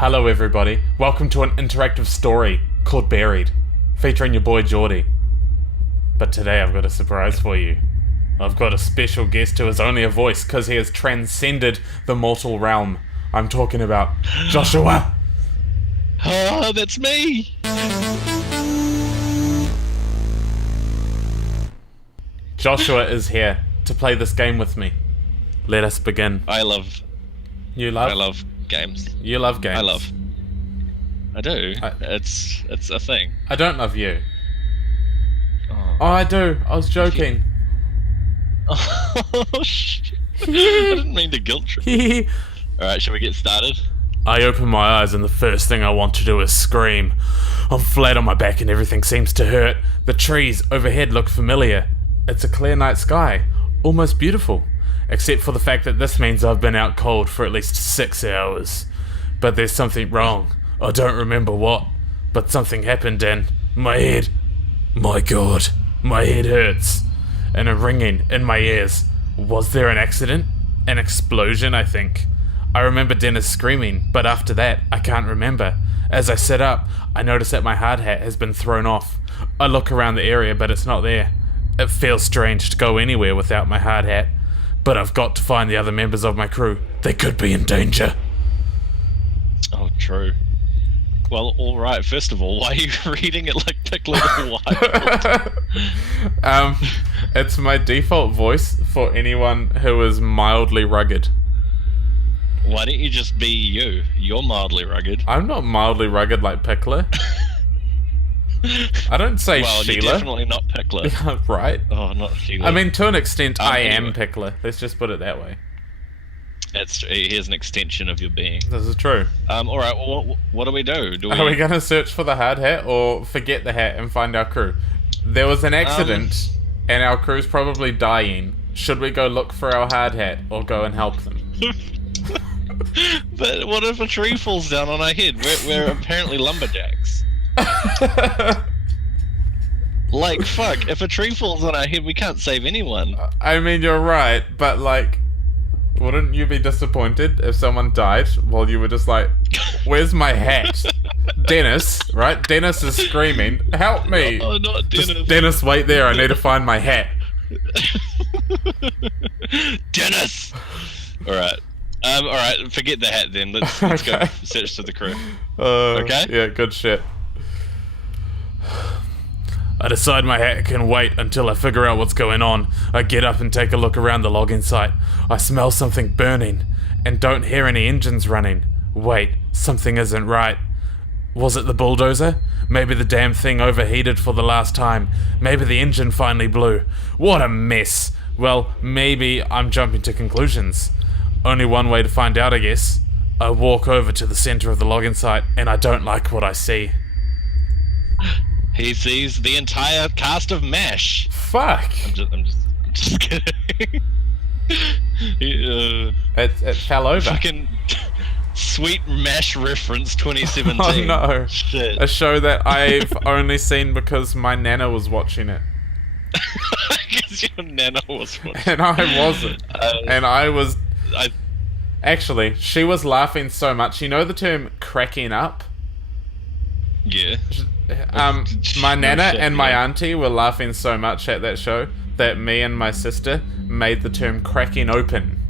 Hello everybody, welcome to an interactive story called Buried, featuring your boy Geordie. But today I've got a surprise for you. I've got a special guest who is only a voice because he has transcended the mortal realm. I'm talking about Joshua! Oh, that's me! Joshua is here to play this game with me. Let us begin. I love games. You love games. I do. It's a thing. I don't love you. Oh, I do. I was joking. Oh, shit. I didn't mean to guilt trip. Alright, shall we get started? I open my eyes and the first thing I want to do is scream. I'm flat on my back and everything seems to hurt. The trees overhead look familiar. It's a clear night sky. Almost beautiful. Except for the fact that this means I've been out cold for at least 6 hours. But there's something wrong. I don't remember what. But something happened and my head... My God, my head hurts. And a ringing in my ears. Was there an accident? An explosion, I think. I remember Dennis screaming, but after that, I can't remember. As I sit up, I notice that my hard hat has been thrown off. I look around the area, but it's not there. It feels strange to go anywhere without my hard hat. But I've got to find the other members of my crew. They could be in danger. Oh, true. Well, alright, first of all, why are you reading it like Pickler the Wild? It's my default voice for anyone who is mildly rugged. Why don't you just be you? You're mildly rugged. I'm not mildly rugged like Pickler. I don't say well, Sheila. You're definitely not Pickler. Right? Oh, not Sheila. I mean, to an extent, I anyway. am Pickler. Let's just put it that way. Here's an extension of your being. This is true. Alright, well, what do we do? Are we going to search for the hard hat or forget the hat and find our crew? There was an accident and our crew's probably dying. Should we go look for our hard hat or go and help them? But what if a tree falls down on our head? We're apparently lumberjacks. Like, fuck, if a tree falls on our head, we can't save anyone. I mean, you're right, but like, wouldn't you be disappointed if someone died while you were just like, where's my hat? Dennis, right? Dennis is screaming, help me! Oh, not Dennis. Just, Dennis, wait there, I need to find my hat. Dennis! Alright, forget the hat then. Let's Okay. go search to the crew. Okay? Yeah, good shit. I decide my hat can wait until I figure out what's going on. I get up and take a look around the logging site. I smell something burning and don't hear any engines running. Wait, something isn't right. Was it the bulldozer? Maybe the damn thing overheated for the last time. Maybe the engine finally blew. What a mess. Well, maybe I'm jumping to conclusions. Only one way to find out, I guess. I walk over to the center of the logging site and I don't like what I see. He sees the entire cast of MASH. Fuck. I'm just kidding. It fell over. Fucking sweet MASH reference 2017. Oh no. Shit. A show that I've only seen because my nana was watching it. Because your nana was watching. And I wasn't. And Actually, she was laughing so much. You know the term cracking up? Yeah. My nana shit, and my yeah. auntie were laughing so much at that show that me and my sister made the term cracking open.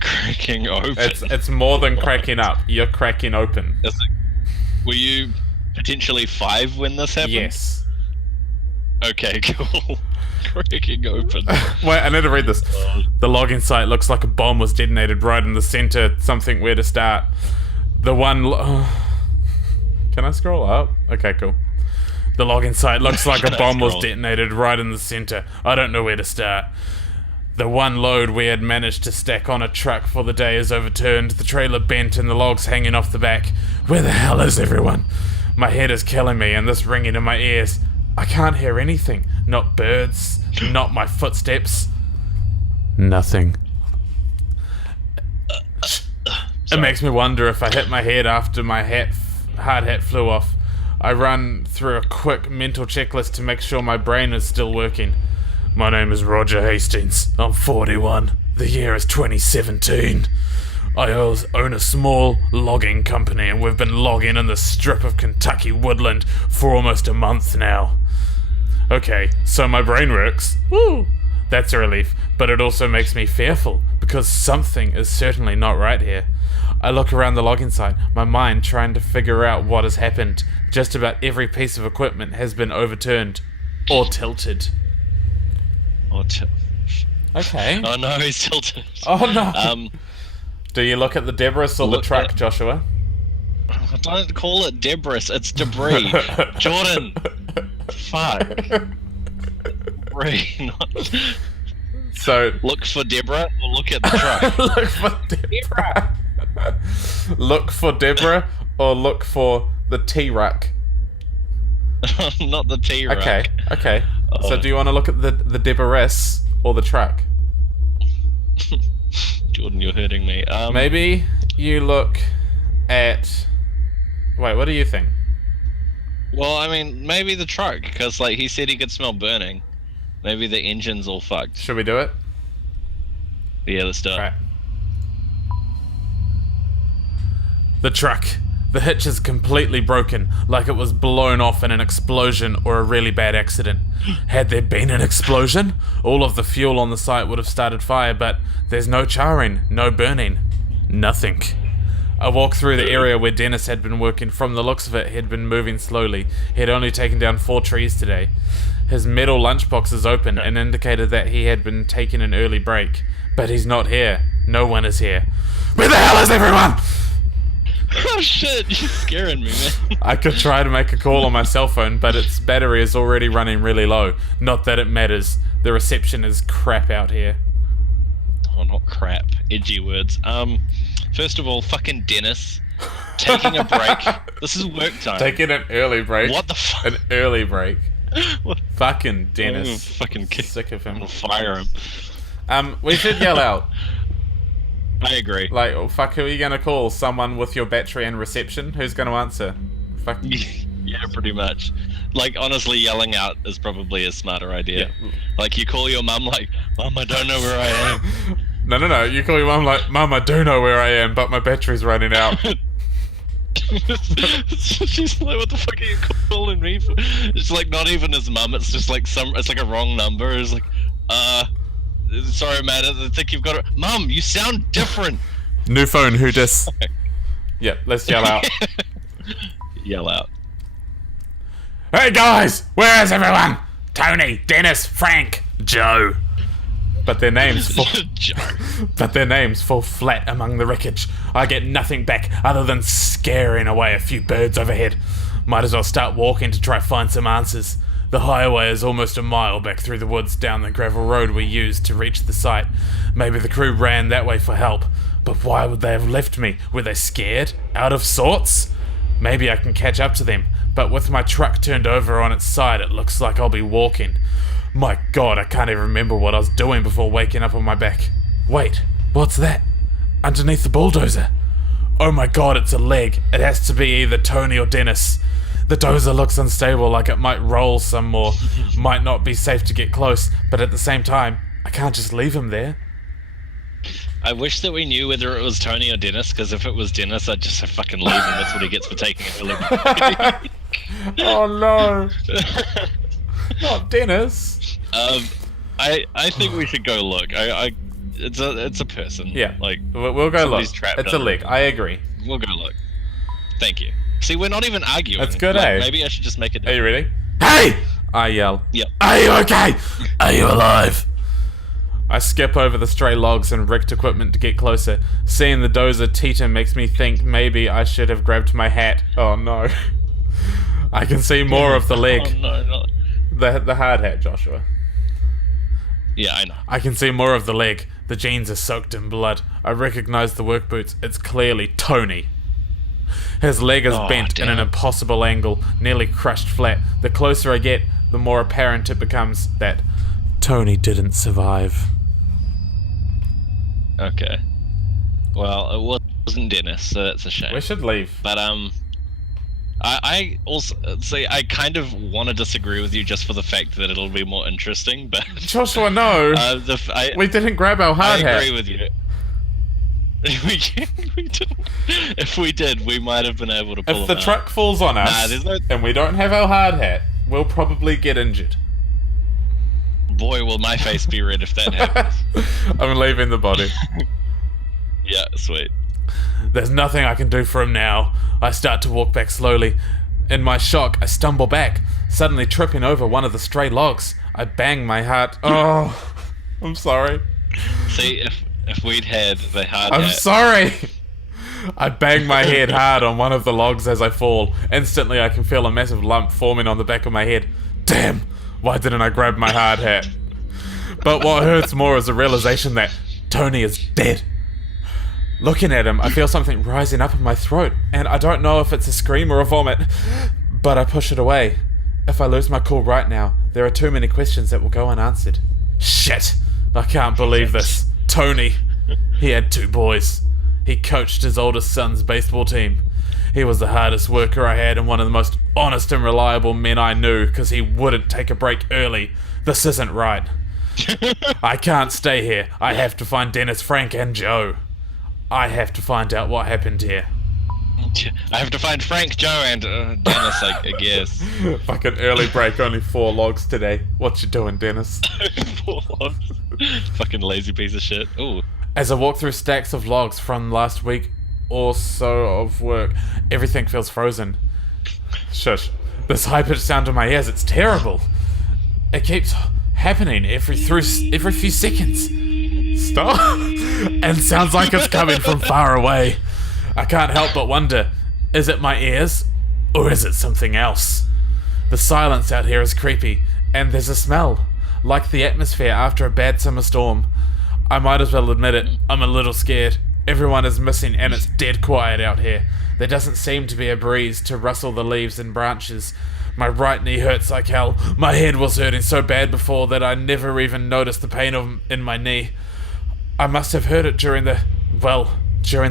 Cracking open. It's more than cracking up. You're cracking open. Were you potentially 5 when this happened? Yes. Okay, cool. Cracking open. Wait, I need to read this. The logging site looks like a bomb was detonated right in the center. Something where to start. The one... Can I scroll up? Okay, cool. The logging site looks like a bomb was detonated right in the center. I don't know where to start. The one load we had managed to stack on a truck for the day is overturned. The trailer bent and the logs hanging off the back. Where the hell is everyone? My head is killing me and this ringing in my ears. I can't hear anything. Not birds. Not my footsteps. Nothing. It makes me wonder if I hit my head after my hard hat flew off. I run through a quick mental checklist to make sure my brain is still working. My name is Roger Hastings. I'm 41. The year is 2017. I own a small logging company, and we've been logging in the strip of Kentucky woodland for almost a month now. Okay, so my brain works. Woo! That's a relief, but it also makes me fearful, because something is certainly not right here. I look around the logging site, my mind trying to figure out what has happened. Just about every piece of equipment has been overturned. Or tilted. Okay. Oh no, he's tilted. Oh no. Do you look at the debris or the truck, Joshua? Don't call it debris, it's debris. Jordan! Fuck. Debris, not... So... Look for Deborah or look at the truck? Look for Deborah. Look for Deborah or look for the T-Ruck? Not the T-Ruck. Okay. So do you want to look at the Deborah or the truck? Jordan, you're hurting me. Maybe you look at... Wait, what do you think? Well, I mean, maybe the truck, because like he said he could smell burning. Maybe the engine's all fucked. Should we do it? Yeah, let's do it. Right. The truck. The hitch is completely broken, like it was blown off in an explosion or a really bad accident. Had there been an explosion, all of the fuel on the site would have started fire, but there's no charring, no burning, nothing. I walked through the area where Dennis had been working. From the looks of it, he'd been moving slowly. He had only taken down 4 trees today. His metal lunchbox is open and indicated that he had been taking an early break. But he's not here. No one is here. Where the hell is everyone? Oh shit, you're scaring me, man. I could try to make a call on my cell phone, but its battery is already running really low. Not that it matters. The reception is crap out here. Oh, not crap. Edgy words. First of all, fucking Dennis. Taking a break. This is work time. Taking an early break. What the fuck? An early break. What? Fucking Dennis. I'm fucking sick of him. I'll fire him. We should yell out. I agree. Like, oh, fuck, who are you gonna call? Someone with your battery and reception? Who's gonna answer? Fuck. Yeah, pretty much. Like, honestly, yelling out is probably a smarter idea. Yeah. Like, you call your mum like, Mum, I don't know where I am. No. You call your mum like, Mum, I do know where I am, but my battery's running out. She's like, what the fuck are you calling me for? It's like not even his mum, it's just like it's like a wrong number. It's like, sorry, Matt, I think you've got it. Mum, you sound different. New phone, who dis? Yeah, let's yell out. Yell out. Hey guys, where is everyone? Tony, Dennis, Frank, Joe. But their names fall flat among the wreckage. I get nothing back other than scaring away a few birds overhead. Might as well start walking to try find some answers. The highway is almost a mile back through the woods down the gravel road we used to reach the site. Maybe the crew ran that way for help. But why would they have left me? Were they scared? Out of sorts? Maybe I can catch up to them, but with my truck turned over on its side, it looks like I'll be walking. My God, I can't even remember what I was doing before waking up on my back. Wait, what's that? Underneath the bulldozer. Oh my God, it's a leg. It has to be either Tony or Dennis. The dozer looks unstable, like it might roll some more. Might not be safe to get close, but at the same time, I can't just leave him there. I wish that we knew whether it was Tony or Dennis, because if it was Dennis, I'd just fucking leave him. That's what he gets for taking an early break. Oh no. Not Dennis. I think we should go look. It's a person. Yeah. Like we'll go look. It's a leg. I agree. We'll go look. Thank you. See, we're not even arguing. That's good, like, eh? Maybe I should just make it. Are you ready? Hey! I yell. Yep. Are you okay? Are you alive? I skip over the stray logs and wrecked equipment to get closer. Seeing the dozer teeter makes me think maybe I should have grabbed my hat. Oh no. I can see more of the leg. Oh no, no. The hard hat, Joshua. Yeah, I know. I can see more of the leg. The jeans are soaked in blood. I recognize the work boots. It's clearly Tony. His leg is bent in an impossible angle, nearly crushed flat. The closer I get, the more apparent it becomes that Tony didn't survive. Okay. Well, it wasn't Dennis, so that's a shame. We should leave. But I also see. I kind of want to disagree with you just for the fact that it'll be more interesting. But Joshua, no. We didn't grab our hard hat. I agree with you. If we did, we might have been able to pull If them the out. truck falls on us Nah, there's no... and we don't have our hard hat, we'll probably get injured. Boy, will my face be red if that happens. I'm leaving the body. Yeah, sweet. There's nothing I can do for him now. I start to walk back slowly. In my shock, I stumble back, suddenly tripping over one of the stray logs. I bang my heart. Oh, I'm sorry. See, if we'd had the hard I'm hat... sorry. I bang my head hard on one of the logs as I fall. Instantly, I can feel a massive lump forming on the back of my head. Damn, why didn't I grab my hard hat? But what hurts more is the realization that Tony is dead. Looking at him, I feel something rising up in my throat, and I don't know if it's a scream or a vomit, but I push it away. If I lose my cool right now, there are too many questions that will go unanswered. Shit! I can't believe this. Tony. He had 2 boys. He coached his oldest son's baseball team. He was the hardest worker I had and one of the most honest and reliable men I knew because he wouldn't take a break early. This isn't right. I can't stay here. I have to find Dennis, Frank, and Joe. I have to find out what happened here. I have to find Frank, Joe, and Dennis, I guess. Fucking early break, only 4 logs today. What you doing, Dennis? 4 logs. Fucking lazy piece of shit. Ooh. As I walk through stacks of logs from last week or so of work, everything feels frozen. Shush. This high-pitched sound in my ears, it's terrible. It keeps happening every few seconds. Stop. And sounds like it's coming from far away. I can't help but wonder, is it my ears or is it something else? The silence out here is creepy, and there's a smell, like the atmosphere after a bad summer storm. I might as well admit it, I'm a little scared. Everyone is missing and it's dead quiet out here. There doesn't seem to be a breeze to rustle the leaves and branches. My right knee hurts like hell. My head was hurting so bad before that I never even noticed the pain in my knee. I must have heard it during the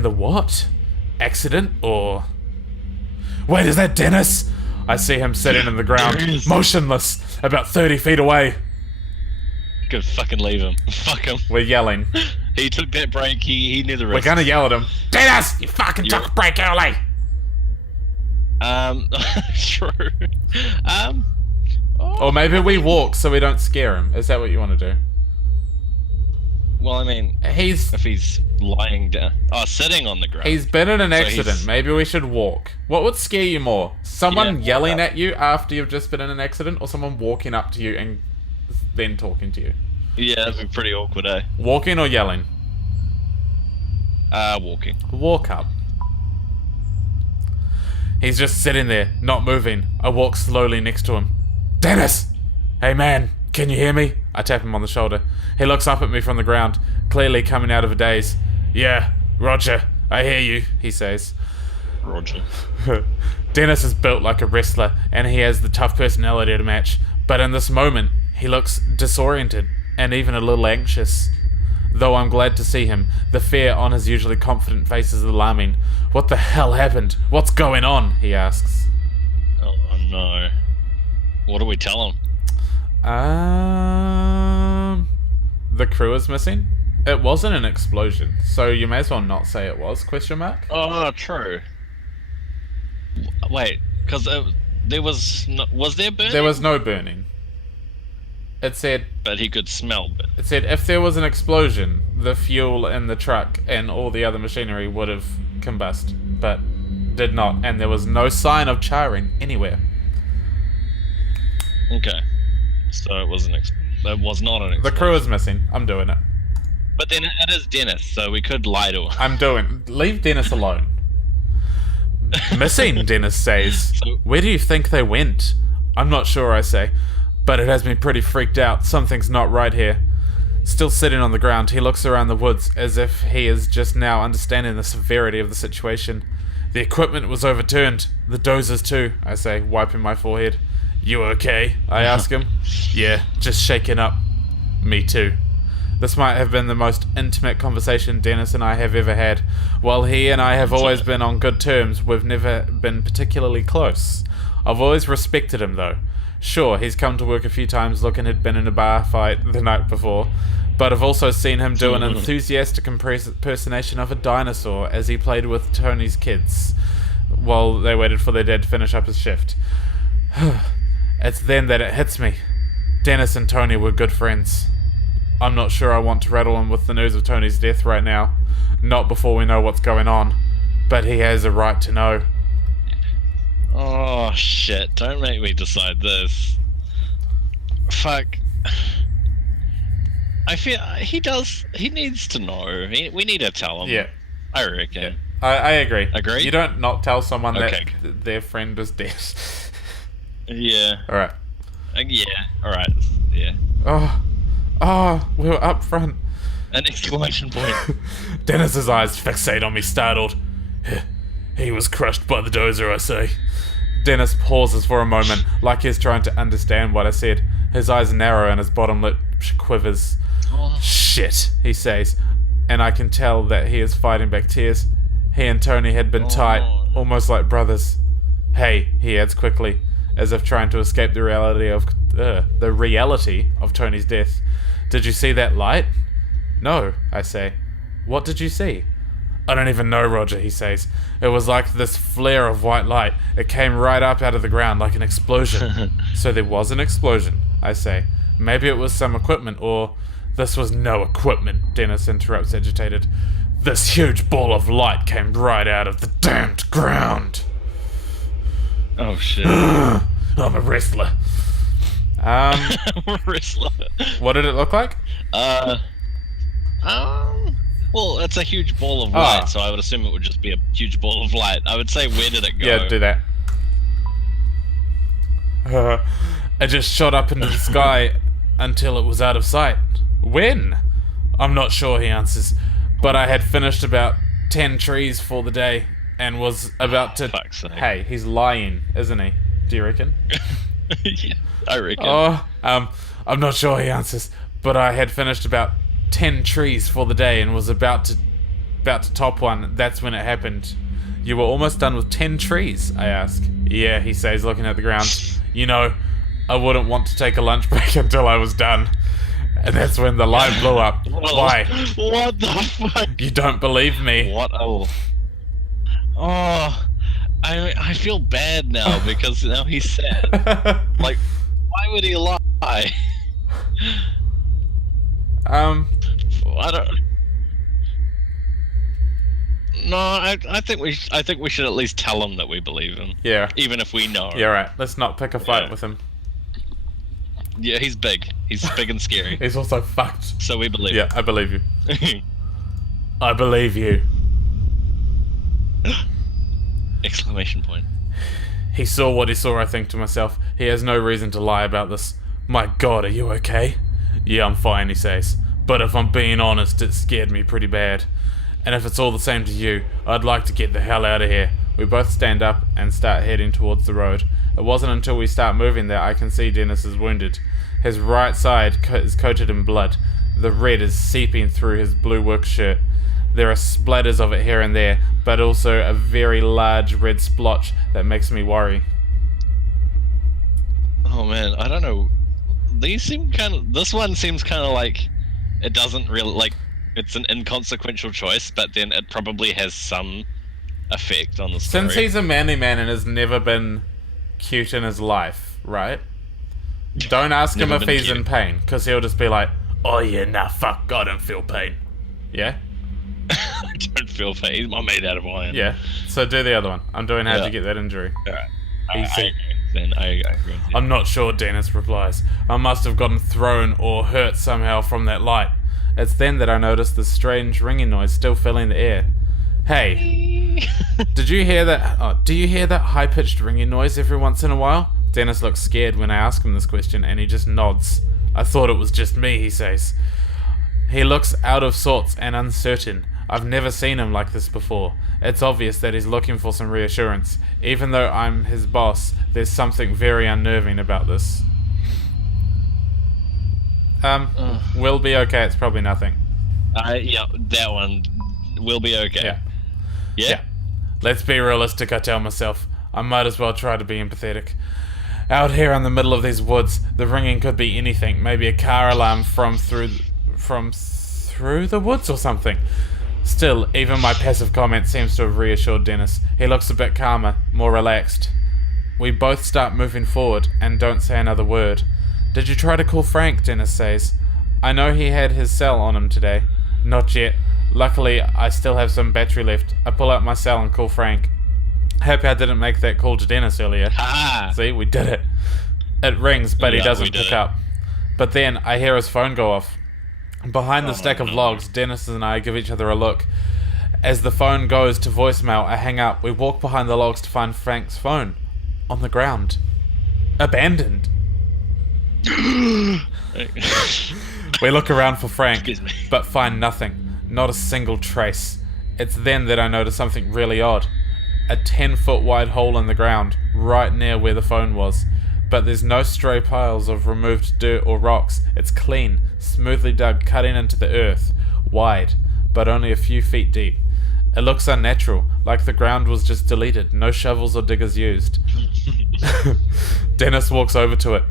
what? Accident or... Wait, is that Dennis? I see him sitting in the ground, motionless, about 30 feet away. Good, fucking leave him. Fuck him. We're yelling. He took that break, he knew the We're rest. gonna yell at him. Dennis, you fucking took a break early! True. Or maybe we walk so we don't scare him. Is that what you want to do? Well, I mean, He's if he's lying down... Oh, sitting on the ground. He's been in an So accident. he's- Maybe we should walk. What would scare you more? Someone Yeah. yelling at you after you've just been in an accident, or someone walking up to you and then talking to you? Yeah, that'd be pretty awkward, eh? Walking or yelling? Walking. Walk up. He's just sitting there, not moving. I walk slowly next to him. Dennis! Hey man, can you hear me? I tap him on the shoulder. He looks up at me from the ground, clearly coming out of a daze. Yeah, Roger, I hear you, he says. Roger. Dennis is built like a wrestler, and he has the tough personality to match. But in this moment, he looks disoriented, and even a little anxious. Though I'm glad to see him, the fear on his usually confident face is alarming. What the hell happened? What's going on? He asks. Oh no. What do we tell him? The crew is missing? It wasn't an explosion, so you may as well not say it was, question mark? Oh, true. Wait, because there was there burning? There was no burning. It said, But he could smell it. It said if there was an explosion, the fuel in the truck and all the other machinery would have combust, but did not, and there was no sign of charring anywhere. Okay. So it was that was not an The explosion. crew is missing. I'm doing it. But then it is Dennis, so we could lie to him. Leave Dennis alone. Missing, Dennis says. So- Where do you think they went? I'm not sure, I say. But it has me pretty freaked out. Something's not right here. Still sitting on the ground, he looks around the woods as if he is just now understanding the severity of the situation. The equipment was overturned. The dozers too, I say, wiping my forehead. You okay? I ask him. Yeah, just shaken up. Me too. This might have been the most intimate conversation Dennis and I have ever had. While he and I have always been on good terms, we've never been particularly close. I've always respected him though. Sure, he's come to work a few times looking he'd been in a bar fight the night before, But I've also seen him do an enthusiastic impersonation of a dinosaur as he played with Tony's kids while they waited for their dad to finish up his shift. It's then that it hits me. Dennis and Tony were good friends. I'm not sure I want to rattle him with the news of Tony's death right now. Not before we know what's going on. But he has a right to know. Oh shit, don't make me decide this. Fuck. I feel he needs to know. We need to tell him. Yeah. I reckon. Yeah. I agree. Agree? You don't not tell someone Okay. that their friend is dead. Yeah. Alright. Yeah. Alright. Yeah. Oh, we were up front. An exclamation point. Dennis's eyes fixate on me, startled. He was crushed by the dozer, I say. Dennis pauses for a moment, like he's trying to understand what I said. His eyes narrow and his bottom lip quivers. Oh. Shit, he says, and I can tell that he is fighting back tears. He and Tony had been tight, almost like brothers. Hey, he adds quickly, as if trying to escape the reality of Tony's death. Did you see that light? No, I say. What did you see? I don't even know, Roger, he says. It was like this flare of white light. It came right up out of the ground like an explosion. So there was an explosion, I say. Maybe it was some equipment, or... This was no equipment, Dennis interrupts, agitated. This huge ball of light came right out of the damned ground. Oh shit. I'm a wrestler. Wrestler. What did it look like? Well, it's a huge ball of light, so I would assume it would just be a huge ball of light. I would say, where did it go? Yeah, do that. It just shot up into the sky until it was out of sight. When? I'm not sure, he answers. But I had finished about 10 trees for the day and was about to... Fuck's sake. Hey, he's lying, isn't he? Do you reckon? Yeah, I reckon. I'm not sure, he answers. But I had finished about 10 trees for the day and was about to top one. That's when it happened. You were almost done with 10 trees, I ask. Yeah, he says, looking at the ground. You know, I wouldn't want to take a lunch break until I was done. And that's when the light blew up. Why? What the fuck? You don't believe me. What? Oh, I feel bad now because now he's sad. Like, why would he lie? I don't. No, I think we should at least tell him that we believe him. Yeah. Even if we know. Yeah, right. Let's not pick a fight with him. Yeah, he's big. He's big and scary. He's also fucked. So we believe. Yeah, I believe you. I believe you. Exclamation point. He saw what he saw, I think to myself. He has no reason to lie about this. My God, are you okay? Yeah, I'm fine, he says. But if I'm being honest, it scared me pretty bad. And if it's all the same to you, I'd like to get the hell out of here. We both stand up and start heading towards the road. It wasn't until we start moving that I can see Dennis is wounded. His right side is coated in blood. The red is seeping through his blue work shirt. There are splatters of it here and there, but also a very large red splotch that makes me worry. Oh man, I don't know. This one seems kind of like it doesn't really, like, it's an inconsequential choice, but then it probably has some effect on the story. Since he's a manly man and has never been cute in his life, right? Don't ask him if he's in pain, because he'll just be like, oh yeah, nah, fuck, I don't feel pain. Yeah? I don't feel pain. I'm made out of iron. Yeah. So do the other one. I'm doing how'd you get that injury. Alright. Easy. I agree. I'm not sure, Dennis replies. I must have gotten thrown or hurt somehow from that light. It's then that I noticed the strange ringing noise still filling the air. Hey, did you hear that? Do you hear that high-pitched ringing noise every once in a while? Dennis looks scared when I ask him this question, and he just nods. I thought it was just me, he says. He looks out of sorts and uncertain. I've never seen him like this before. It's obvious that he's looking for some reassurance. Even though I'm his boss, there's something very unnerving about this. We'll be okay, it's probably nothing. Yeah, that one will be okay. Yeah? Let's be realistic, I tell myself. I might as well try to be empathetic. Out here in the middle of these woods, the ringing could be anything. Maybe a car alarm from from through the woods or something. Still, even my passive comment seems to have reassured Dennis. He looks a bit calmer, more relaxed. We both start moving forward and don't say another word. Did you try to call Frank? Dennis says. I know he had his cell on him today. Not yet. Luckily, I still have some battery left. I pull out my cell and call Frank. Happy I didn't make that call to Dennis earlier. See, we did it. It rings, but he doesn't pick up. But then I hear his phone go off. Behind the stack of logs, Dennis and I give each other a look. As the phone goes to voicemail, I hang up. We walk behind the logs to find Frank's phone. On the ground. Abandoned. We look around for Frank, but find nothing. Not a single trace. It's then that I notice something really odd. A 10-foot wide hole in the ground, right near where the phone was. But there's no stray piles of removed dirt or rocks. It's clean, smoothly dug, cutting into the earth. Wide, but only a few feet deep. It looks unnatural, like the ground was just deleted, no shovels or diggers used. Dennis walks over to it.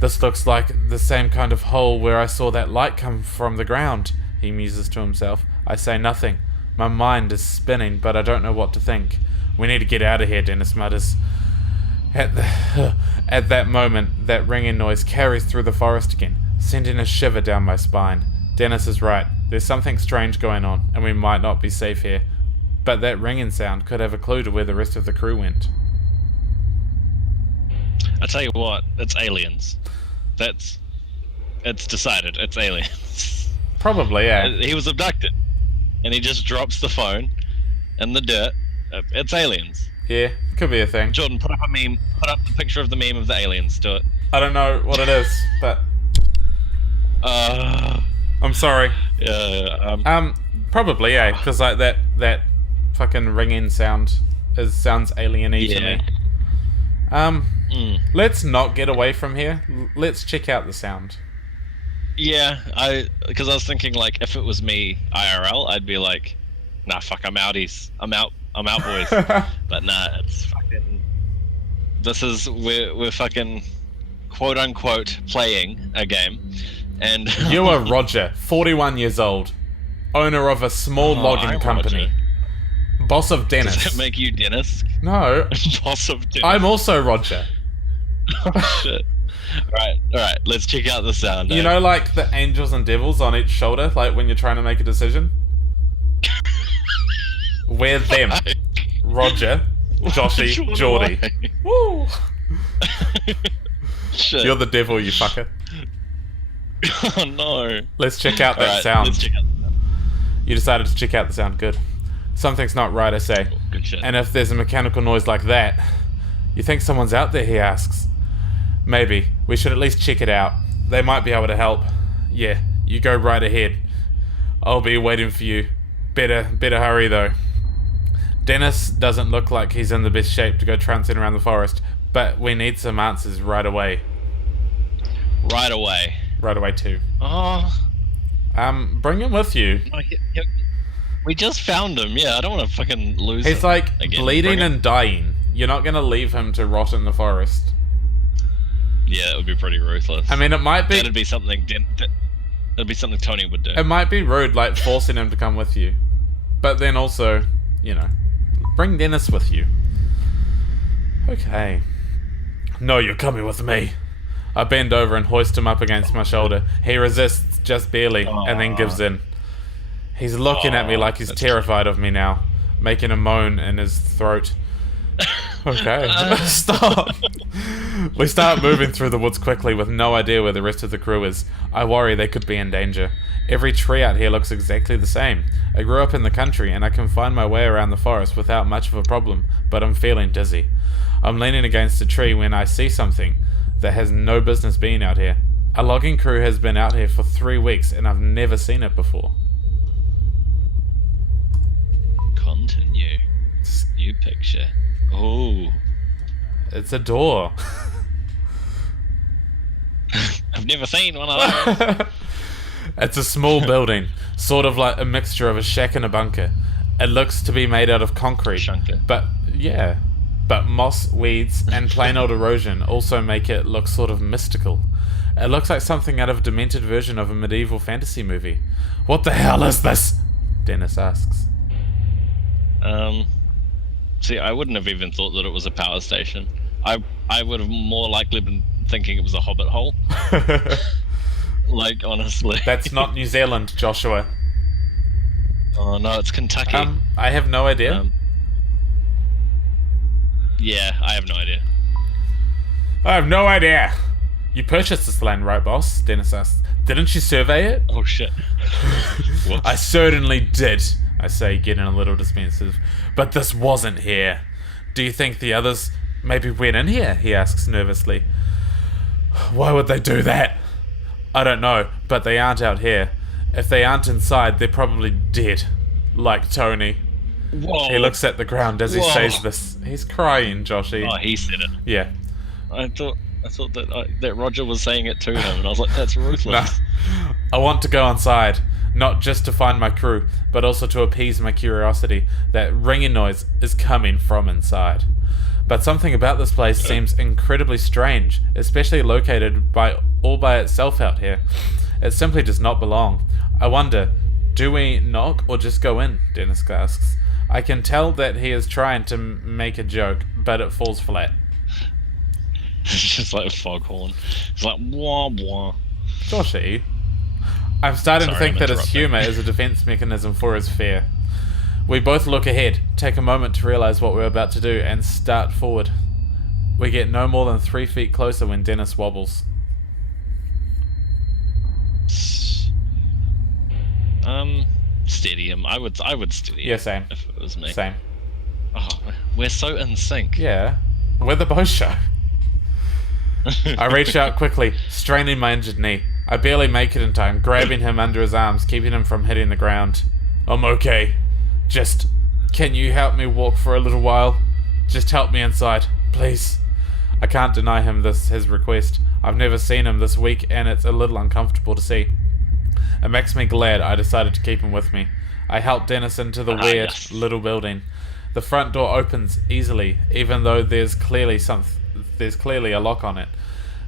This looks like the same kind of hole where I saw that light come from the ground, he muses to himself. I say nothing. My mind is spinning, but I don't know what to think. We need to get out of here, Dennis mutters. At that moment, that ringing noise carries through the forest again, sending a shiver down my spine. Dennis is right. There's something strange going on, and we might not be safe here. But that ringing sound could have a clue to where the rest of the crew went. I tell you what, it's aliens. It's decided. It's aliens. Probably, yeah. He was abducted, and he just drops the phone in the dirt. It's aliens. Yeah, could be a thing. Jordan, put up a meme. Put up the picture of the meme of the aliens. Do it. I don't know what it is, but I'm sorry. Yeah. Probably, yeah, because like that fucking ringing sound sounds alien-y to me. Let's not get away from here. Let's check out the sound. Yeah, because I was thinking like if it was me IRL, I'd be like, nah, fuck, I'm outies. I'm out, boys. But nah, it's fucking. We're fucking quote unquote playing a game, and you are Roger, 41 years old, owner of a small logging company, Roger. Boss of Dennis. Does that make you Dennis? No, boss of Dennis. I'm also Roger. Oh shit. Alright, let's check out the sound. You know, like the angels and devils on each shoulder, like when you're trying to make a decision? We're them. Roger, Joshy, Geordie. Woo! Shit. You're the devil, you fucker. Oh no. Let's check out that sound. Let's check out the sound. You decided to check out the sound, good. Something's not right, I say. Good shit. And if there's a mechanical noise like that, you think someone's out there, he asks. Maybe. We should at least check it out. They might be able to help. Yeah, you go right ahead. I'll be waiting for you. Better hurry though. Dennis doesn't look like he's in the best shape to go trouncing around the forest, but we need some answers right away. Right away. Right away too. Oh. Bring him with you. We just found him, yeah, I don't want to fucking lose him. He's like again. bleeding and dying. You're not gonna leave him to rot in the forest. Yeah, it would be pretty ruthless. I mean, it might be... That'd be something Tony would do. It might be rude, like, forcing him to come with you. But then also, you know, bring Dennis with you. Okay. No, you're coming with me. I bend over and hoist him up against my shoulder. He resists just barely, and then gives in. He's looking at me like he's terrified of me now, making a moan in his throat. Okay, stop. We start moving through the woods quickly with no idea where the rest of the crew is. I worry they could be in danger. Every tree out here looks exactly the same. I grew up in the country and I can find my way around the forest without much of a problem, but I'm feeling dizzy. I'm leaning against a tree when I see something that has no business being out here. A logging crew has been out here for 3 weeks and I've never seen it before. Continue. New picture. Oh. It's a door. I've never seen one of those. It's a small building, sort of like a mixture of a shack and a bunker. It looks to be made out of concrete. Shunker. But, yeah. but moss, weeds, and plain old erosion also make it look sort of mystical. It looks like something out of a demented version of a medieval fantasy movie. What the hell is this? Dennis asks. See, I wouldn't have even thought that it was a power station. I would have more likely been thinking it was a hobbit hole. Like, honestly. That's not New Zealand, Joshua. Oh no, it's Kentucky. I have no idea. Yeah, I have no idea. I have no idea. You purchased this land, right, boss? Dennis asked. Didn't you survey it? Oh shit. I certainly did, I say, getting a little dismissive. But this wasn't here. Do you think the others maybe went in here? He asks nervously. Why would they do that? I don't know, but they aren't out here. If they aren't inside, they're probably dead. Like Tony. Whoa. He looks at the ground as he says this. He's crying, Joshy. Oh, he said it. Yeah. I thought that Roger was saying it to him, and I was like, that's ruthless. Nah. I want to go inside, not just to find my crew, but also to appease my curiosity. That ringing noise is coming from inside. But something about this place seems incredibly strange, especially located all by itself out here. It simply does not belong. I wonder, do we knock or just go in? Dennis asks. I can tell that he is trying to make a joke, but it falls flat. It's just like a foghorn. It's like, wah wah. Joshy, I'm starting to think that his humour is a defence mechanism for his fear. We both look ahead, take a moment to realise what we're about to do, and start forward. We get no more than 3 feet closer when Dennis wobbles. Stadium. I would steady. Yeah, same. If it was me. Same. Oh, we're so in sync. Yeah. We're the Bosho. I reach out quickly, straining my injured knee. I barely make it in time, grabbing him under his arms, keeping him from hitting the ground. I'm okay. Just, can you help me walk for a little while? Just help me inside, please. I can't deny him his request. I've never seen him this week, and it's a little uncomfortable to see. It makes me glad I decided to keep him with me. I help Dennis into the weird little building. The front door opens easily, even though there's clearly a lock on it.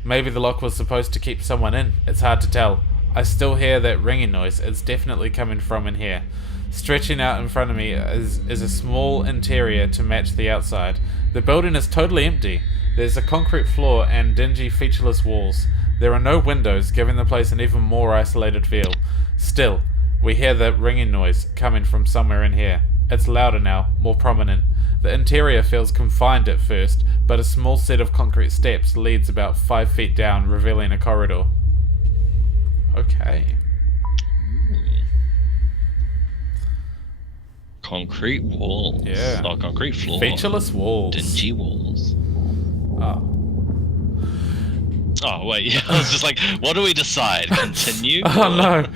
Maybe the lock was supposed to keep someone in. It's hard to tell. I still hear that ringing noise. It's definitely coming from in here. Stretching out in front of me is a small interior to match the outside. The building is totally empty. There's a concrete floor and dingy, featureless walls. There are no windows, giving the place an even more isolated feel. Still, we hear the ringing noise coming from somewhere in here. It's louder now, more prominent. The interior feels confined at first, but a small set of concrete steps leads about 5 feet down, revealing a corridor. Okay. Concrete walls. Yeah. Oh, concrete floor. Featureless walls. Dingy walls. Oh. Oh, wait, yeah. I was just like, what do we decide? Continue? Oh no.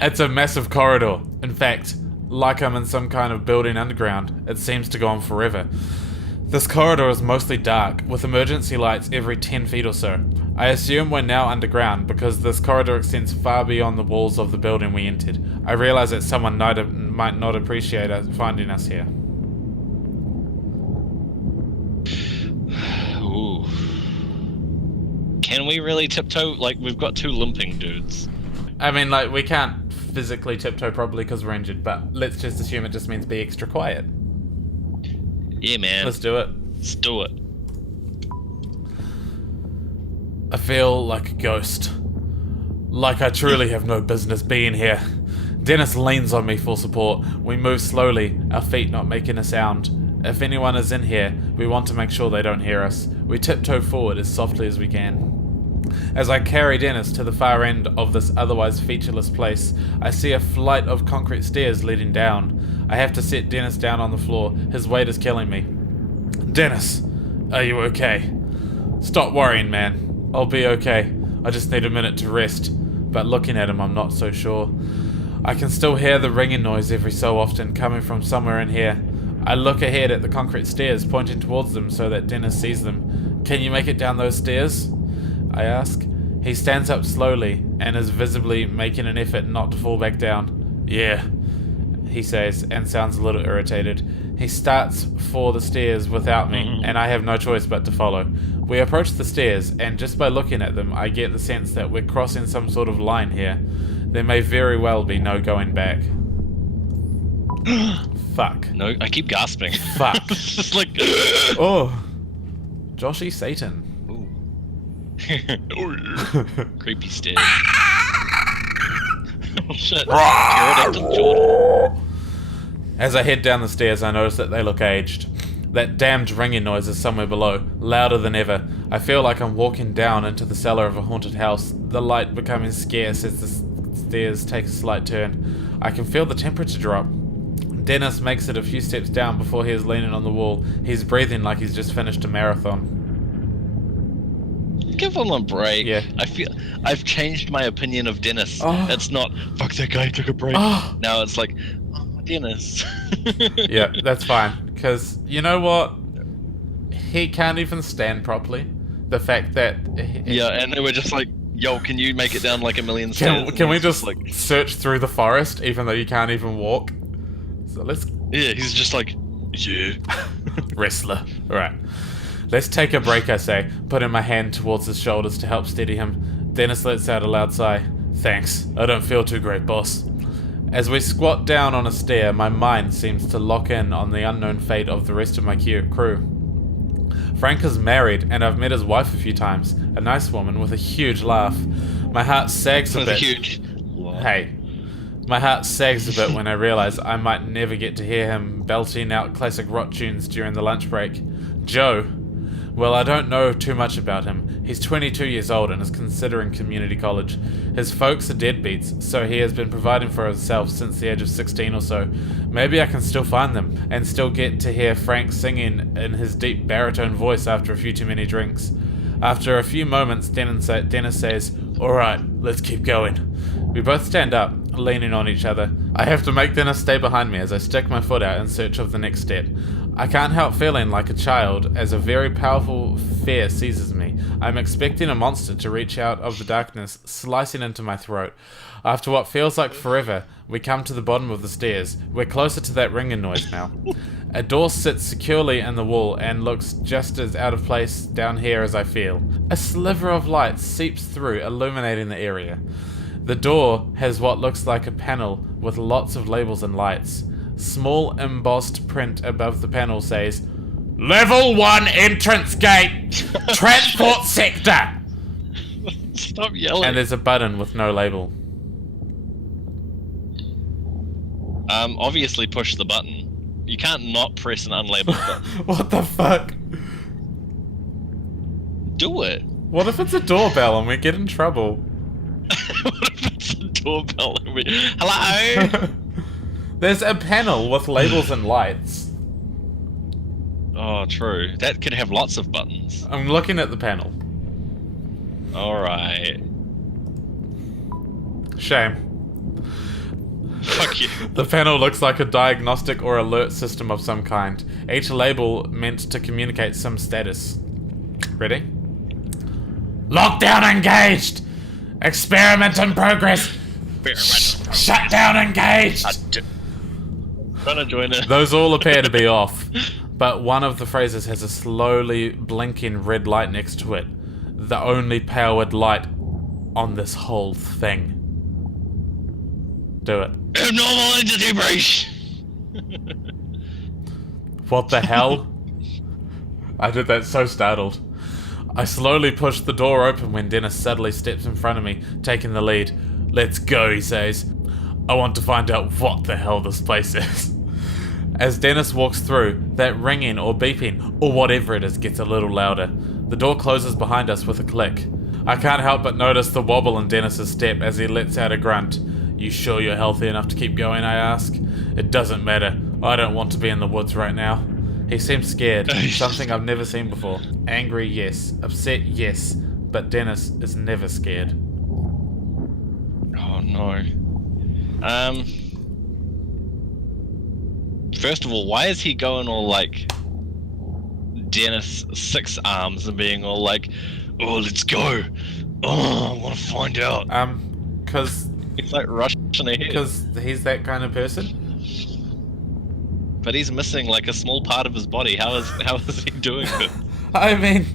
It's a massive corridor. In fact, like I'm in some kind of building underground, it seems to go on forever. This corridor is mostly dark, with emergency lights every 10 feet or so. I assume we're now underground because this corridor extends far beyond the walls of the building we entered. I realize that someone might not appreciate us finding us here. Ooh. Can we really tiptoe? Like, we've got two limping dudes. I mean, like, we can't physically tiptoe properly because we're injured, but let's just assume it just means be extra quiet. Yeah, man. Let's do it. Let's do it. I feel like a ghost. Like I truly have no business being here. Dennis leans on me for support. We move slowly, our feet not making a sound. If anyone is in here, we want to make sure they don't hear us. We tiptoe forward as softly as we can. As I carry Dennis to the far end of this otherwise featureless place, I see a flight of concrete stairs leading down. I have to set Dennis down on the floor. His weight is killing me. Dennis, are you okay? Stop worrying, man. I'll be okay. I just need a minute to rest. But looking at him, I'm not so sure. I can still hear the ringing noise every so often coming from somewhere in here. I look ahead at the concrete stairs, pointing towards them so that Dennis sees them. Can you make it down those stairs? I ask. He stands up slowly and is visibly making an effort not to fall back down. Yeah, he says, and sounds a little irritated. He starts for the stairs without me, and I have no choice but to follow. We approach the stairs, and just by looking at them, I get the sense that we're crossing some sort of line here. There may very well be no going back. Fuck. No, I keep gasping. Fuck. It's just like... Oh. Joshy Satan. Ooh. Creepy stairs. Oh shit. Pterodactyl Jordan. As I head down the stairs, I notice that they look aged. That damned ringing noise is somewhere below, louder than ever. I feel like I'm walking down into the cellar of a haunted house, the light becoming scarce as the stairs take a slight turn. I can feel the temperature drop. Dennis makes it a few steps down before he is leaning on the wall. He's breathing like he's just finished a marathon. Give him a break. Yeah. I feel I've changed my opinion of Dennis. Oh. It's not fuck that guy took a break. Oh. Now it's like, oh, Dennis. Yeah, that's fine. Because you know what? He can't even stand properly. The fact that Yeah, and they were just like, yo, can you make it down like a million stairs? can we just like search through the forest even though you can't even walk? So let's yeah, he's just like, yeah. wrestler. Alright. Let's take a break, I say, putting my hand towards his shoulders to help steady him. Dennis lets out a loud sigh. Thanks. I don't feel too great, boss. As we squat down on a stair, my mind seems to lock in on the unknown fate of the rest of my crew. Frank is married, and I've met his wife a few times. A nice woman with a huge laugh. My heart sags a With a bit. huge. Hey. My heart sags a bit when I realize I might never get to hear him belting out classic rock tunes during the lunch break. Joe. Well, I don't know too much about him. He's 22 years old and is considering community college. His folks are deadbeats, so he has been providing for himself since the age of 16 or so. Maybe I can still find them, and still get to hear Frank singing in his deep baritone voice after a few too many drinks. After a few moments, Dennis says, "Alright, let's keep going." We both stand up, leaning on each other. I have to make Dennis stay behind me as I stick my foot out in search of the next step. I can't help feeling like a child as a very powerful fear seizes me. I'm expecting a monster to reach out of the darkness, slicing into my throat. After what feels like forever, we come to the bottom of the stairs. We're closer to that ringing noise now. A door sits securely in the wall and looks just as out of place down here as I feel. A sliver of light seeps through, illuminating the area. The door has what looks like a panel with lots of labels and lights. Small embossed print above the panel says, "Level 1 entrance gate, transport sector." Stop yelling. And there's a button with no label. Obviously push the button. You can't not press an unlabeled button. What the fuck? Do it. What if it's a doorbell and we get in trouble? What if it's a doorbell and we... Hello? There's a panel with labels and lights. Oh, true. That could have lots of buttons. I'm looking at the panel. Alright. Shame. Fuck you. The panel looks like a diagnostic or alert system of some kind. Each label meant to communicate some status. Ready? Lockdown engaged! Experiment in progress! Shutdown engaged! Trying to join it. Those all appear to be off, but one of the phrases has a slowly blinking red light next to it. The only powered light on this whole thing. Do it. Abnormal entity breach! What the hell? I did that so startled. I slowly push the door open when Dennis suddenly steps in front of me, taking the lead. "Let's go," he says. "I want to find out what the hell this place is." As Dennis walks through, that ringing or beeping, or whatever it is, gets a little louder. The door closes behind us with a click. I can't help but notice the wobble in Dennis's step as he lets out a grunt. "You sure you're healthy enough to keep going?" I ask. "It doesn't matter. I don't want to be in the woods right now." He seems scared, something I've never seen before. Angry, yes. Upset, yes. But Dennis is never scared. Oh no. First of all, why is he going all like Dennis 6 arms and being all like, "Oh, let's go. Oh, I want to find out." Cause He's like rushing ahead. Because he's that kind of person. But he's missing like a small part of his body. How is he doing it? I mean,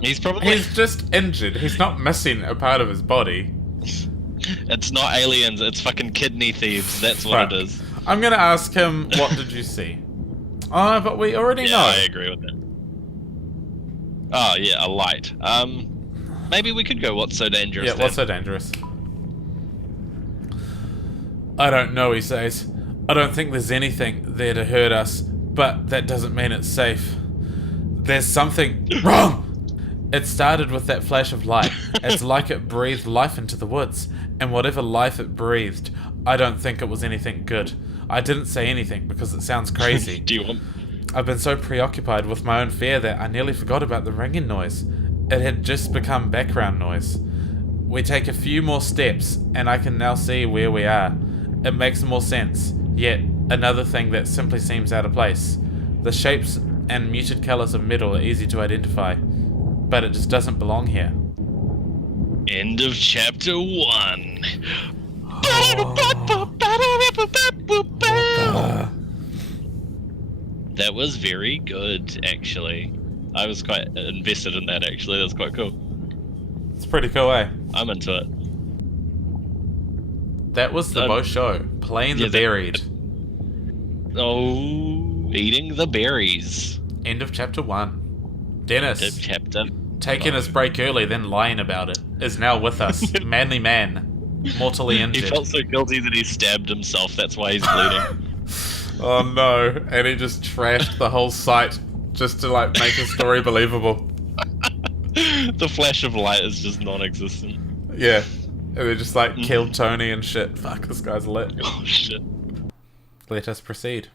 He's probably. he's just injured. He's not missing a part of his body. It's not aliens. It's fucking kidney thieves. That's what Right. it is. I'm gonna ask him, what did you see? Oh, but we already Yeah, know. I agree with that. Oh yeah, a light. Maybe we could go. What's so dangerous? Yeah, then? what's so dangerous? I don't know, he says. I don't think there's anything there to hurt us, but that doesn't mean it's safe. There's something wrong! It started with that flash of light. It's like it breathed life into the woods, and whatever life it breathed, I don't think it was anything good. I didn't say anything because it sounds crazy. Do you want? I've been so preoccupied with my own fear that I nearly forgot about the ringing noise. It had just become background noise. We take a few more steps, and I can now see where we are. It makes more sense. Yet, another thing that simply seems out of place. The shapes and muted colours of metal are easy to identify, but it just doesn't belong here. End of chapter 1. That was very good, actually. I was quite invested in that, actually. That was quite cool. It's pretty cool, eh? I'm into it. That was the Bosho, playing the yeah, buried. Oh, eating the berries. End of chapter 1. Dennis, End of chapter. taking his break early, then lying about it, is now with us. Manly man, mortally He injured. felt so guilty that he stabbed himself. That's why he's bleeding. Oh no, and he just trashed the whole site just to like make his story believable. The flash of light is just non-existent. Yeah, and they just like killed Tony and shit. Fuck, this guy's lit. Oh shit. Let us proceed.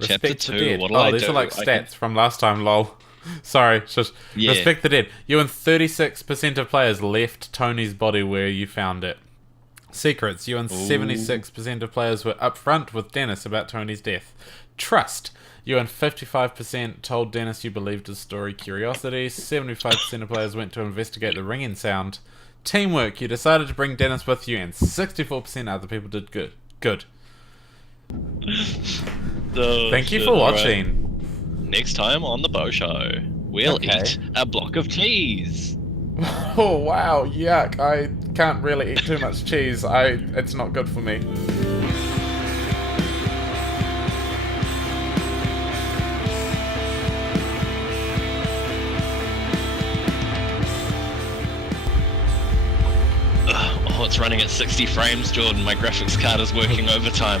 Chapter Respect the 2, dead. what'll Oh, I these do? are like I stats from last time, lol. Sorry, just Yeah. respect the dead. You and 36% of players left Tony's body where you found it. Secrets. You and 76% of players were upfront with Dennis about Tony's death. Trust. You and 55% told Dennis you believed his story. Curiosity. 75% of players went to investigate the ringing sound. Teamwork. You decided to bring Dennis with you, and 64% other people did good. Good. Oh, Thank you shit, for alright. watching. Next time on the Bosho, we'll Okay. eat a block of cheese. Oh wow, yuck. I can't really eat too much cheese. It's not good for me. Oh, it's running at 60 frames, Jordan. My graphics card is working overtime.